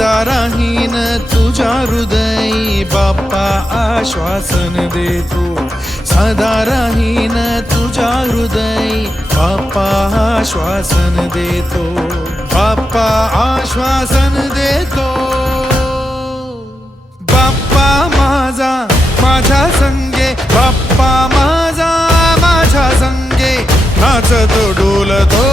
सदा राहीन तुझ्या हृदयी बाप्पा आश्वासन देतो सदा राहीन तुझ्या हृदयी बाप्पा आश्वासन देतो बाप्पा आश्वासन देतो बाप्पा माझा माझ्या संगे बाप्पा माझा माझ्या संगे नाचतो डोलतो